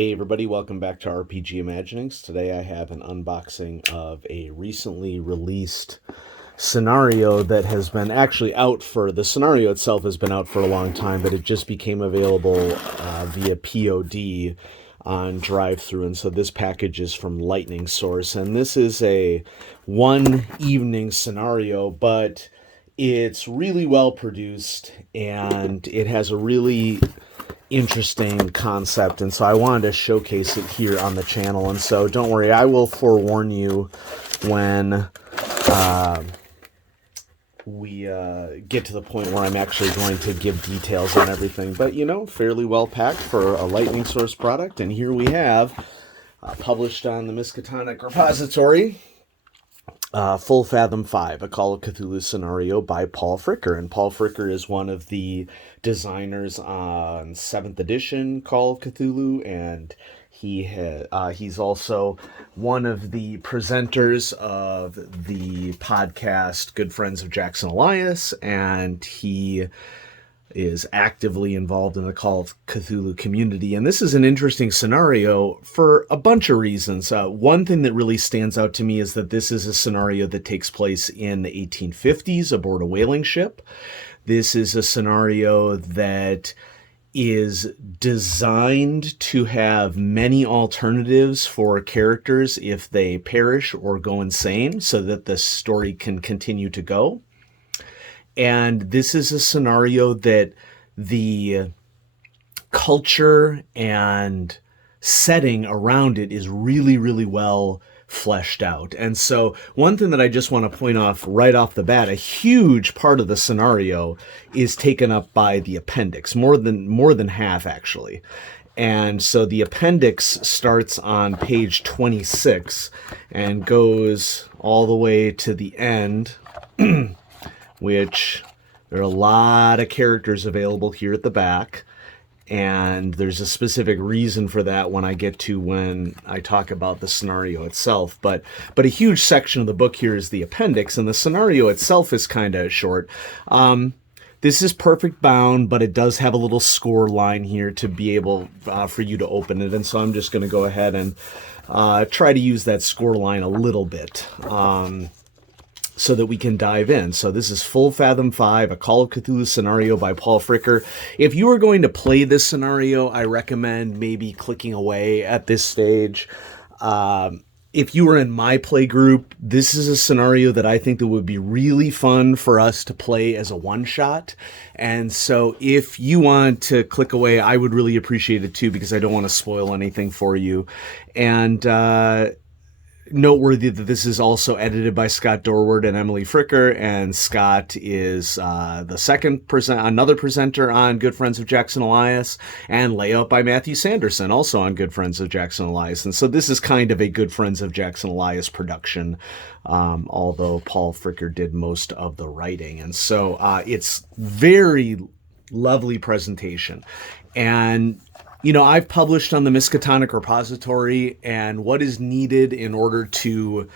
Hey everybody, welcome back to RPG Imaginings. Today I have an unboxing of a recently released scenario that has been actually out for, the scenario itself has been out for a long time, but it just became available via POD on DriveThru, and so this package is from Lightning Source, and this is a one evening scenario, but it's really well produced, and it has a really interesting concept, and so I wanted to showcase it here on the channel. And so don't worry, I will forewarn you when we get to the point where I'm actually going to give details on everything, but fairly well packed for a Lightning Source product. And here we have published on the Miskatonic repository, Full Fathom 5, a Call of Cthulhu scenario by Paul Fricker. And Paul Fricker is one of the designers on 7th edition Call of Cthulhu, and he's also one of the presenters of the podcast Good Friends of Jackson Elias, and he is actively involved in the Call of Cthulhu community. And this is an interesting scenario for a bunch of reasons. One thing that really stands out to me is that this is a scenario that takes place in the 1850s aboard a whaling ship. This is a scenario that is designed to have many alternatives for characters if they perish or go insane, so that the story can continue to go. And this is a scenario that the culture and setting around it is really, really well fleshed out. And so one thing that I just want to point off right off the bat, a huge part of the scenario is taken up by the appendix, more than half actually. And so the appendix starts on page 26 and goes all the way to the end, which there are a lot of characters available here at the back, and there's a specific reason for that when I talk about the scenario itself. But a huge section of the book here is the appendix, and the scenario itself is kind of short. This is perfect bound, but it does have a little score line here to be able for you to open it, and so I'm just going to go ahead and try to use that score line a little bit. So that we can dive in. So this is Full Fathom 5, a Call of Cthulhu scenario by Paul Fricker. If you are going to play this scenario, I recommend maybe clicking away at this stage. If you were in my play group, this is a scenario that I think that would be really fun for us to play as a one-shot. And so if you want to click away, I would really appreciate it too, because I don't want to spoil anything for you. And noteworthy that this is also edited by Scott Dorward and Emily Fricker, and Scott is another presenter on Good Friends of Jackson Elias, and layout by Matthew Sanderson, also on Good Friends of Jackson Elias. And so this is kind of a Good Friends of Jackson Elias production, although Paul Fricker did most of the writing. And so it's very lovely presentation. And I've published on the Miskatonic repository, and what is needed in order to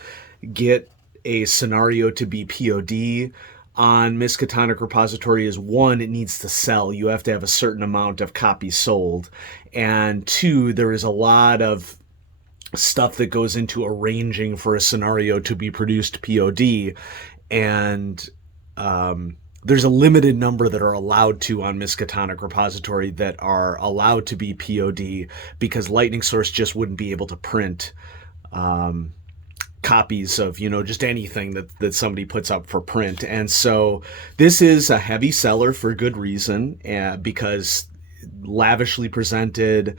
get a scenario to be POD on Miskatonic repository is, one, it needs to sell. You have to have a certain amount of copies sold. And two, there is a lot of stuff that goes into arranging for a scenario to be produced POD. And there's a limited number that are allowed to on Miskatonic repository that are allowed to be POD, because Lightning Source just wouldn't be able to print copies of, just anything that somebody puts up for print. And so this is a heavy seller for good reason, because lavishly presented,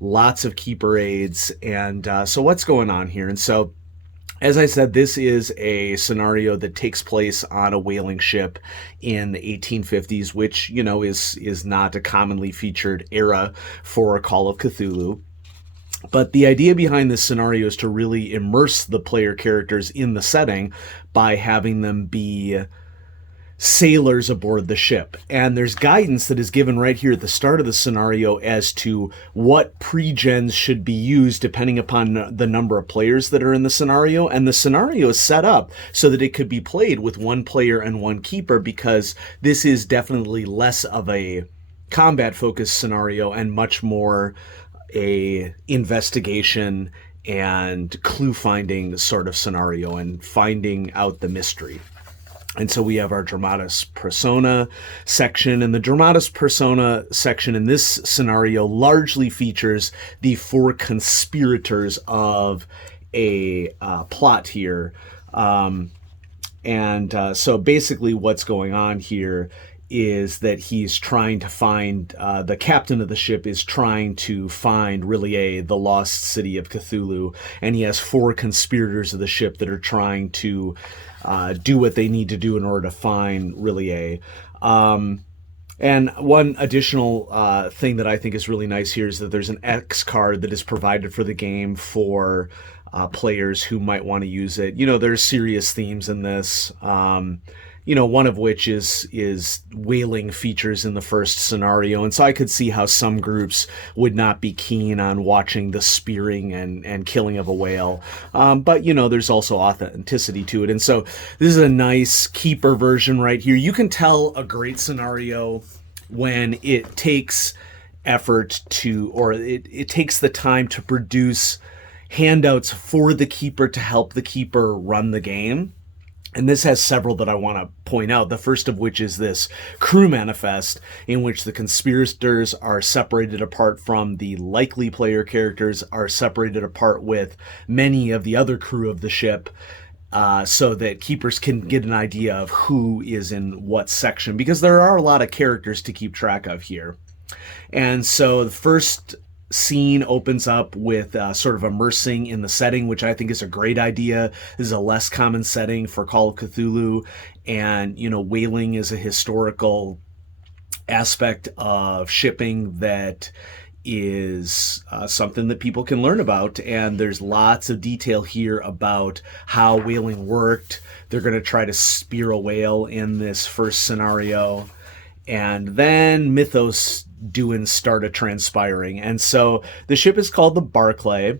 lots of keeper aids. And so what's going on here? And so, as I said, this is a scenario that takes place on a whaling ship in the 1850s, which, is not a commonly featured era for a Call of Cthulhu. But the idea behind this scenario is to really immerse the player characters in the setting by having them be sailors aboard the ship. And there's guidance that is given right here at the start of the scenario as to what pre-gens should be used depending upon the number of players that are in the scenario. And the scenario is set up so that it could be played with one player and one keeper, because this is definitely less of a combat focused scenario and much more a investigation and clue finding sort of scenario and finding out the mystery. And so we have our Dramatis Persona section, and the Dramatis Persona section in this scenario largely features the four conspirators of a plot here. So basically what's going on here is that he's trying to find, the captain of the ship is trying to find Rillier, the lost city of Cthulhu, and he has four conspirators of the ship that are trying to do what they need to do in order to find Rillier. And one additional thing that I think is really nice here is that there's an X card that is provided for the game for players who might want to use it. You know, there's serious themes in this. You know, one of which is whaling features in the first scenario. And so I could see how some groups would not be keen on watching the spearing and killing of a whale. But, you know, there's also authenticity to it. And so this is a nice keeper version right here. You can tell a great scenario when it takes effort to, or it takes the time to produce handouts for the keeper to help the keeper run the game. And this has several that I want to point out. The first of which is this crew manifest, in which the conspirators are separated apart from the likely player characters, are separated apart with many of the other crew of the ship, so that keepers can get an idea of who is in what section, because there are a lot of characters to keep track of here. And so the first scene opens up with sort of immersing in the setting, which I think is a great idea. This is a less common setting for Call of Cthulhu, and, you know, whaling is a historical aspect of shipping that is something that people can learn about, and there's lots of detail here about how whaling worked. They're going to try to spear a whale in this first scenario, and then mythos doing started transpiring. And so the ship is called the Barclay,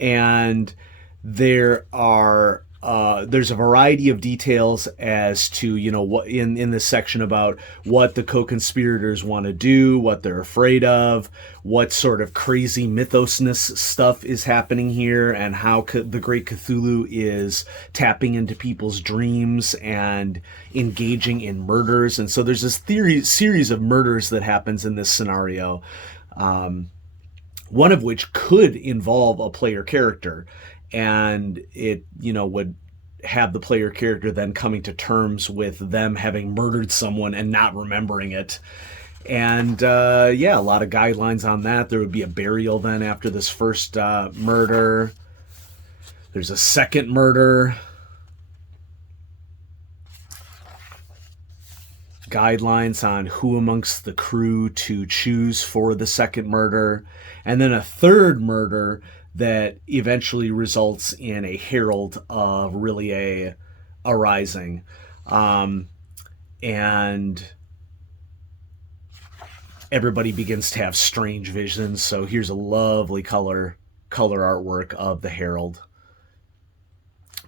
and there's a variety of details as to, you know, what in this section about what the co-conspirators want to do, what they're afraid of, what sort of crazy mythosness stuff is happening here, and how the Great Cthulhu is tapping into people's dreams and engaging in murders. And so there's this series of murders that happens in this scenario, one of which could involve a player character. And it, you know, would have the player character then coming to terms with them having murdered someone and not remembering it. And yeah, a lot of guidelines on that. There would be a burial then after this first murder. There's a second murder. Guidelines on who amongst the crew to choose for the second murder. And then a third murder that eventually results in a herald of Rillier arising. And everybody begins to have strange visions. So here's a lovely color artwork of the herald.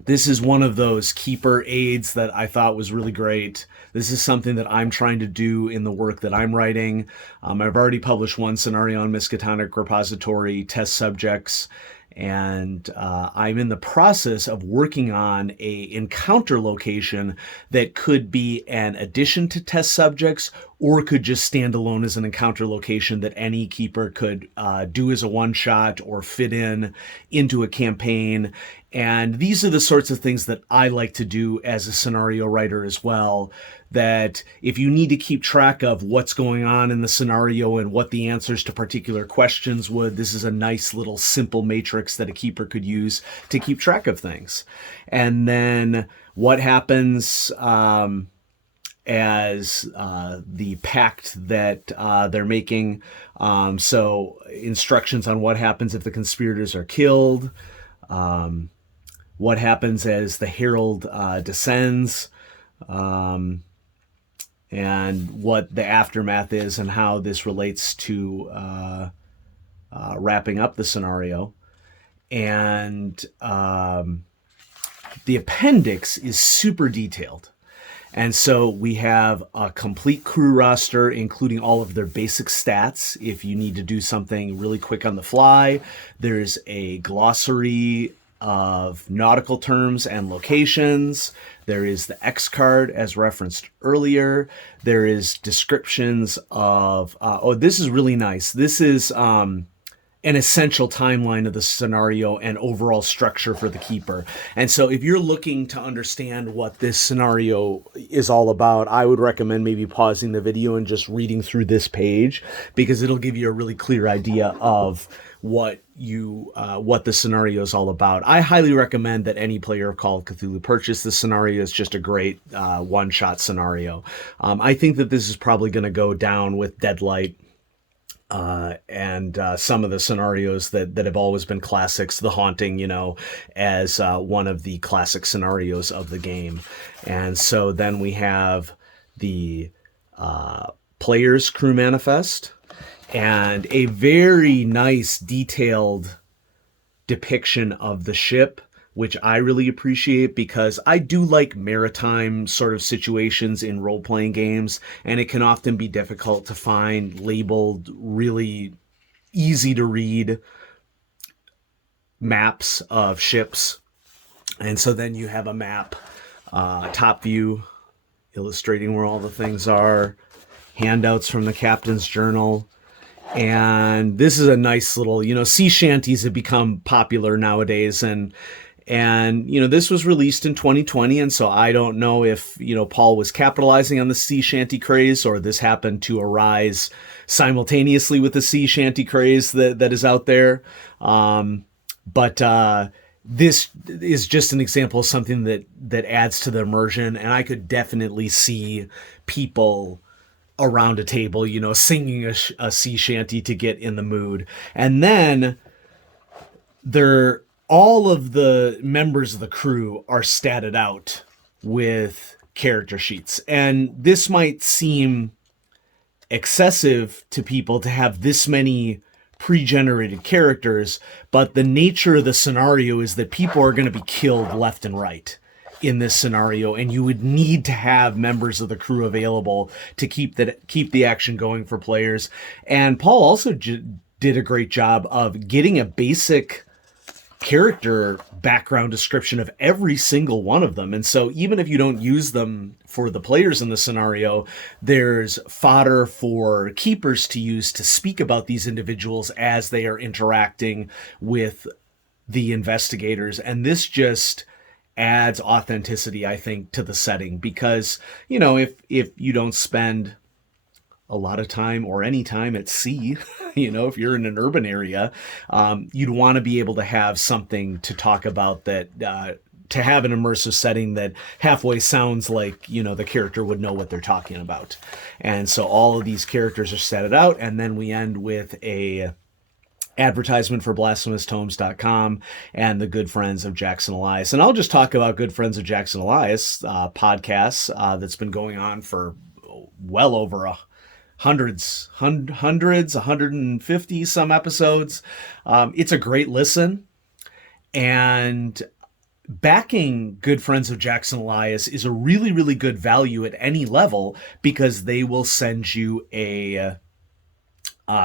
This is one of those keeper aids that I thought was really great. This is something that I'm trying to do in the work that I'm writing. I've already published one scenario on Miskatonic Repository test subjects, and I'm in the process of working on a encounter location that could be an addition to test subjects, or could just stand alone as an encounter location that any keeper could do as a one-shot or fit into a campaign. And these are the sorts of things that I like to do as a scenario writer as well, that if you need to keep track of what's going on in the scenario and what the answers to particular questions would, this is a nice little simple matrix that a keeper could use to keep track of things. And then what happens as the pact that they're making. So instructions on what happens if the conspirators are killed. What happens as the herald descends, and what the aftermath is, and how this relates to wrapping up the scenario. And the appendix is super detailed. And so we have a complete crew roster, including all of their basic stats. If you need to do something really quick on the fly, there's a glossary of nautical terms and locations. There is the X card, as referenced earlier. There is descriptions of, this is really nice. This is an essential timeline of the scenario and overall structure for the keeper. And so if you're looking to understand what this scenario is all about, I would recommend maybe pausing the video and just reading through this page, because it'll give you a really clear idea of what the scenario is all about. I highly recommend that any player of Call of Cthulhu purchase this scenario. It's just a great one-shot scenario. I think that this is probably going to go down with Deadlight, and some of the scenarios that have always been classics, The Haunting, as one of the classic scenarios of the game. And so then we have the player's crew manifest, and a very nice detailed depiction of the ship, which I really appreciate, because I do like maritime sort of situations in role-playing games, and it can often be difficult to find labeled, really easy to read maps of ships. And so then you have a map, top view, illustrating where all the things are, handouts from the captain's journal. And this is a nice little, sea shanties have become popular nowadays, and this was released in 2020, and so I don't know if Paul was capitalizing on the sea shanty craze, or this happened to arise simultaneously with the sea shanty craze that is out there. But this is just an example of something that adds to the immersion, and I could definitely see people around a table, singing a sea shanty to get in the mood. And then all of the members of the crew are statted out with character sheets. And this might seem excessive to people to have this many pre-generated characters, but the nature of the scenario is that people are going to be killed left and right in this scenario, and you would need to have members of the crew available to keep the action going for players. And Paul also did a great job of getting a basic character background description of every single one of them. And so even if you don't use them for the players in the scenario, there's fodder for keepers to use to speak about these individuals as they are interacting with the investigators. And this just adds authenticity, I think, to the setting, because if you don't spend a lot of time or any time at sea, if you're in an urban area, you'd want to be able to have something to talk about, that to have an immersive setting that halfway sounds like the character would know what they're talking about. And so all of these characters are set out, and then we end with a advertisement for BlasphemousTomes.com and the Good Friends of Jackson Elias. And I'll just talk about Good Friends of Jackson Elias podcasts that's been going on for well over hundreds, 150 some episodes. It's a great listen, and backing Good Friends of Jackson Elias is a really, really good value at any level, because they will send you a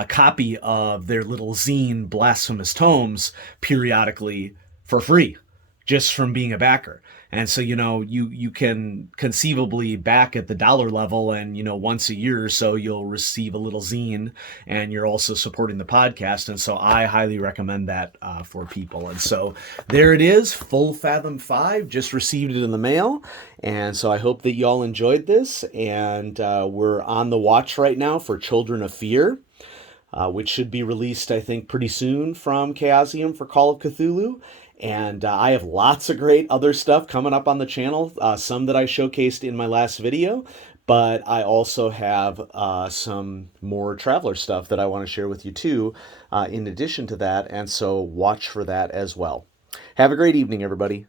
copy of their little zine, Blasphemous Tomes, periodically for free, just from being a backer. And so, you can conceivably back at the dollar level, and, once a year or so, you'll receive a little zine, and you're also supporting the podcast. And so I highly recommend that for people. And so there it is, full Fathom 5, just received it in the mail. And so I hope that y'all enjoyed this. And we're on the watch right now for Children of Fear, which should be released, I think, pretty soon from Chaosium for Call of Cthulhu. And I have lots of great other stuff coming up on the channel, some that I showcased in my last video, but I also have some more Traveler stuff that I want to share with you too, in addition to that, and so watch for that as well. Have a great evening, everybody.